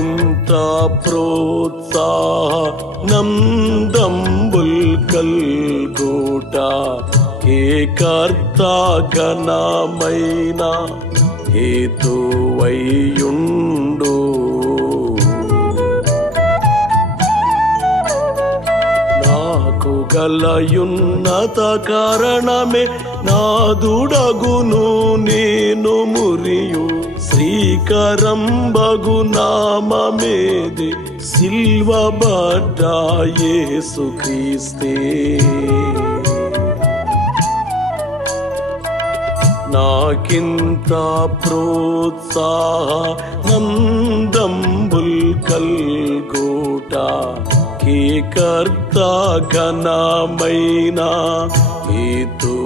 నాకింత ప్రోత్సాహ నందంబుల్ కల్గోట ఏ కర్త ఘనమైన గలయున్నత కారణమే నాదుడగును నేను మురియు. శ్రీకరం బగు నామమేది సిల్వబడ్డ యేసు క్రీస్తే నాకింత ప్రోత్సాహ నందంబుల్ కల్గోటా కే కర్త ఘనమైన హేతువయ్యుండు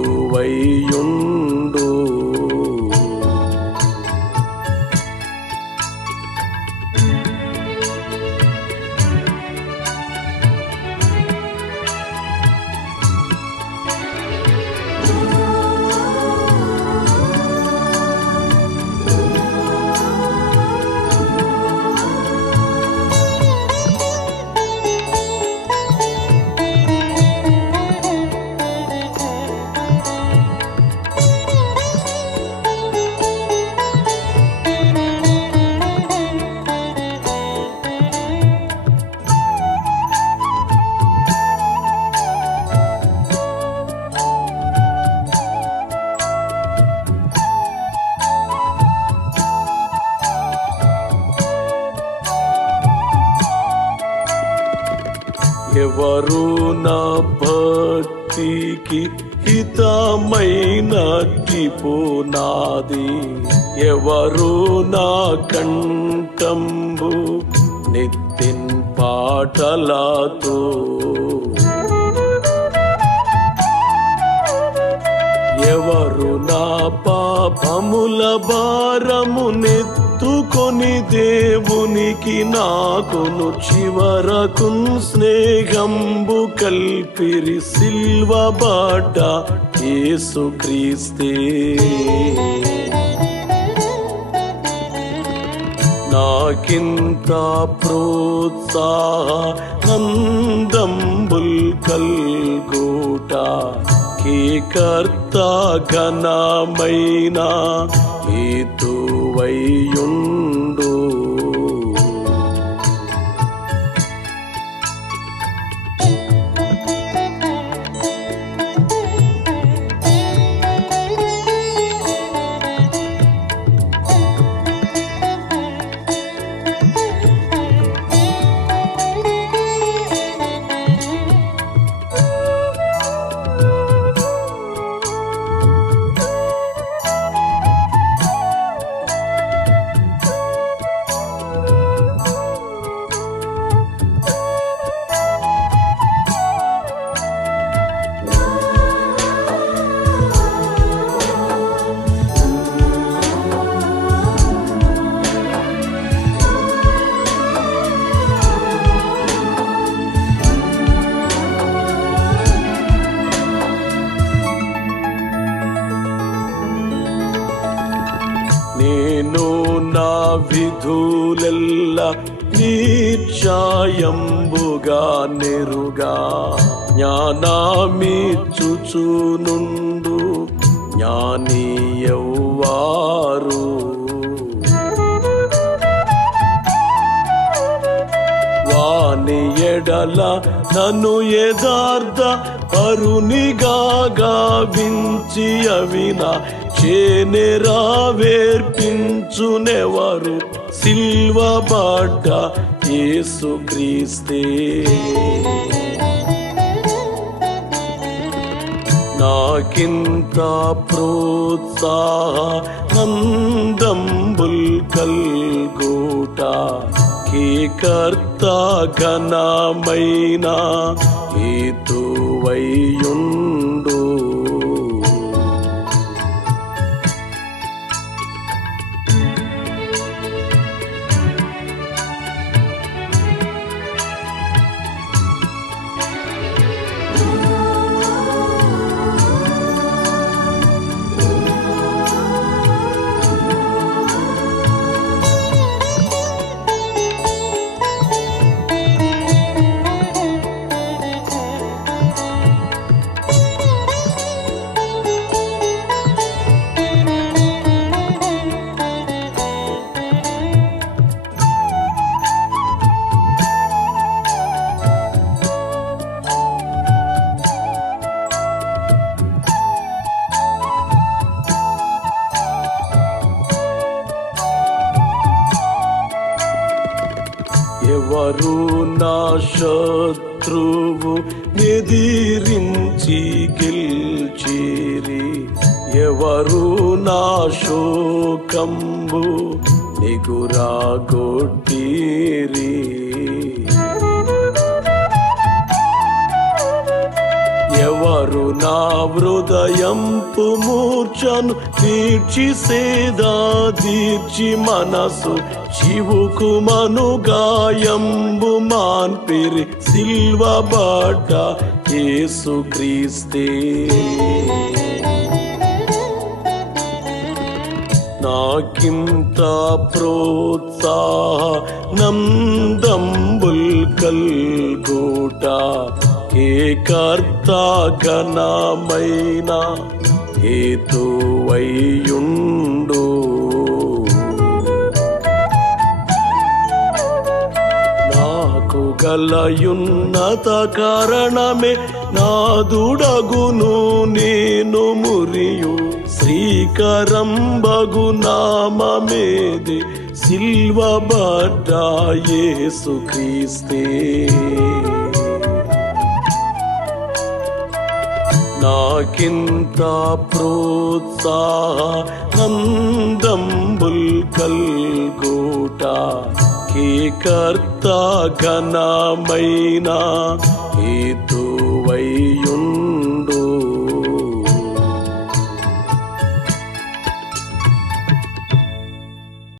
ఎవరు నా భక్తికి ఎవరు నా కంఠంబు నిత్తిన్ పాటలతో ఎవరు నా పాపముల భారము నెత్తుకొని దేవునికి నాకును చివరకు స్నేహంబు కల్పిరి సిల్వ బాట యేసు క్రీస్తే నాకింత ప్రోత్సాహ నందంబుల్ కల్గోట కే కర్త ఘనమైన హేతువయ్యుండు నా విధులెల్ల నిశ్చయంబుగా నెరుగా. జ్ఞానామిచ్చుచునుండు జ్ఞాని వాని ఎడల నన్ను యథార్థ పరునిగా గావించి అవినా చేనెరా వేర్పించునెవరు సిల్వ బాట యేసు క్రీస్తే. నాకింత ప్రోత్సాహ నందంబుల్ కల్గోట కే కర్త ఘనమైన హేతువయ్యుండు ఎవరు నా శత్రువు? ఎదిరించి గెలిచిరి. ఎవరు నా శోకంబు? నిగురాగొట్టిరి. ఎవరు నా హృదయం హృదయంపు మూర్ఛను తీర్చి సేదా తీర్చి మనసు శివుకు మను గాయంబు మాన్పిరి సిల్వబడ్డ యేసు క్రీస్తే. నాకింత ప్రోత్సాహ నందంబుల్ కల్గూట ఏ కర్త ఘనమైన హేతువయ్యుండు నాకు గలయున్నత కారణమే నాదుడగును నేను మురియు. శ్రీకరంబగు నామమేది సిల్వబడ్డ యేసు క్రీస్తే నాకింత ప్రోత్సాహ నందంబుల్ కల్గూట. కే కర్త ఘనమైన హేతువయ్యుండు